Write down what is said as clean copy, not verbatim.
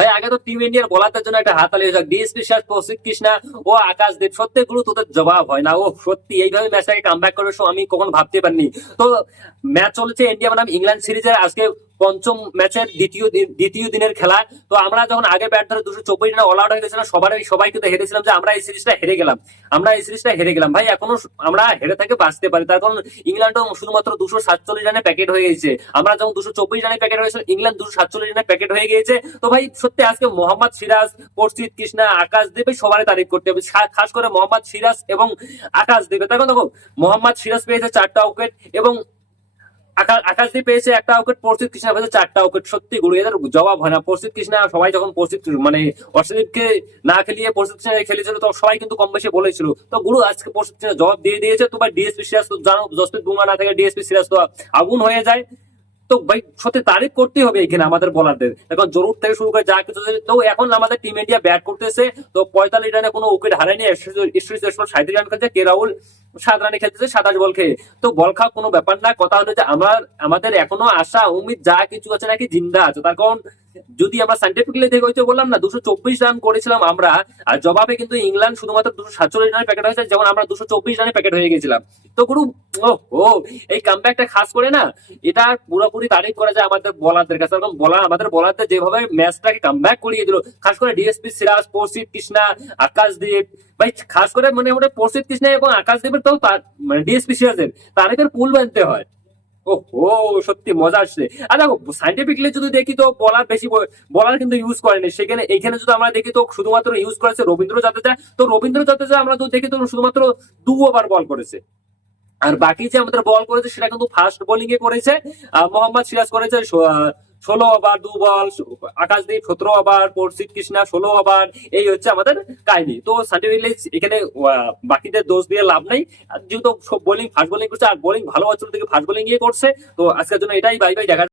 ভাই আগে তো টিম ইন্ডিয়ার বোলারদের জন্য একটা হাততালি হয়ে যাক। ডিএসপি শেষ, প্রসিদ্ধ কৃষ্ণা ও আকাশদীপ, সত্যি গুলো তোদের জবাব হয় না। ও সত্যি এইভাবে ম্যাচটাকে কামব্যাক করবে আমি কখনো ভাবতে পারিনি। তো ম্যাচ চলেছে ইন্ডিয়া বনাম ইংল্যান্ড সিরিজের আজকে পঞ্চম ম্যাচের দ্বিতীয় দিনের খেলা। তো আমরা যখন আগে ব্যাট ধরে 224 রানে অল আউট হয়ে গেছিলাম, সবাই কিন্তু হেরেছিলাম যে আমরা এই সিরিজটা হেরে গেলাম। ভাই এখনো আমরা হেরে থেকে বাঁচতে পারি, তার কারণ ইংল্যান্ডও শুধুমাত্র 247 রানে প্যাকেট হয়ে গেছে। আমরা যখন 224 রানে প্যাকেট হয়েছিল, ইংল্যান্ড 247 রানে প্যাকেট হয়ে গিয়েছে। তো ভাই সত্যি আজকে মোহাম্মদ সিরাজ, প্রসিদ্ধ কৃষ্ণা, আকাশদীপ সবারই তারিফ করতে হবে, খাস করে মোহাম্মদ সিরাজ এবং আকাশদীপ। দেখো দেখো, মোহাম্মদ সিরাজ পেয়েছে 4টা উইকেট এবং আকাশদীপ পেয়েছে 1টা উইকেট, প্রসিদ্ধ কৃষ্ণা পেয়েছে 4টা উইকেট। সত্যি গুরু, এদের জবাব হয় না। প্রসিদ্ধ কৃষ্ণা সবাই যখন মানে অশ্বিনকে না খেলিয়ে প্রসিদ্ধ কৃষ্ণা খেলেছিল, তো সবাই কিন্তু কম বেশি বলেছিল। তো গুরু আজকে প্রসিদ্ধ কৃষ্ণা জবাব দিয়ে দিয়েছে। তো ভাই ডিএসপি সিরাজ তো জানো, জসপ্রীত বুমরা না থেকে ডিএসপি সিরাজ তো আগুন হয়ে যায়। তো ভাই সত্যি তারিফ করতেই হবে এখানে আমাদের বোলারদের। এখন জরুর থেকে শুরু করে যা কিছু, তো এখন আমাদের টিম ইন্ডিয়া ব্যাট করতেছে। তো 45 রানে কোনো উইকেট হারায়নি। 37 রান খেলছে। কে রাহুল 7 রানে খেলতেছে 27 বল খেয়ে। তো বল খাওয়া কোনো ব্যাপার না, কথা হলো যে আমাদের এখনো আশা উম্মিদ যা কিছু আছে নাকি জিন্দা আছে। তার কারণ যদি আমরা সাইন্টিফিকলি দেখে হয়তো বললাম না, 224 রান করেছিলাম আমরা, আর জবাবে কিন্তু ইংল্যান্ড শুধুমাত্র 247 রানে প্যাকেট হয়েছে, যেমন আমরা 224 রানে প্যাকেট হয়ে গেছিলাম। তো গুরু ও এই কামব্যাকটা খাস করে না, এটা পুরোপুরি তারিফ করা যায় আমাদের বোলারদের কাছে। কারণ আমাদের বোলারদের যেভাবে ম্যাচটাকে কামব্যাক করিয়ে দিল, খাস করে ডিএসপি সিরাজ, প্রসিদ্ধ কৃষ্ণা, আকাশদীপ। ভাই খাস করে মানে ওটা প্রসিদ্ধ কৃষ্ণা এবং আকাশদীপের তো মানে ডিএসপি সিরাজের তারিফের পুল বানতে হয়। ও সত্যি মজা আসছে। আর দেখো সাইন্টিফিকলি যদি দেখি তো বলার কিন্তু ইউজ করেনি সেখানে। এখানে যদি আমরা দেখি তো শুধুমাত্র ইউজ করেছে রবীন্দ্র জাদেজা। তো রবীন্দ্র জাদেজা আমরা তো দেখি তো শুধুমাত্র 2 ওভার বল করেছে। আর বাকি যে আমাদের বল করেছে সেটা কিন্তু ফাস্ট বোলিং এ করেছে। মোহাম্মদ সিরাজ করেছে 16 ওভার 2 বল, আকাশদীপ 17 ওভার, প্রসিদ্ধ কৃষ্ণা 16 ওভার। এই হচ্ছে আমাদের কাহিনী। তো সাইন্টিফিকলি এখানে বাকিদের দোষ দিয়ে লাভ নাই, যেহেতু সব বোলিং ফাস্ট বোলিং করছে, আর বোলিং ভালো হচ্ছিল থেকে ফাস্ট বোলিং করছে। তো আজকের জন্য এটাই, বাই বাই, দেখা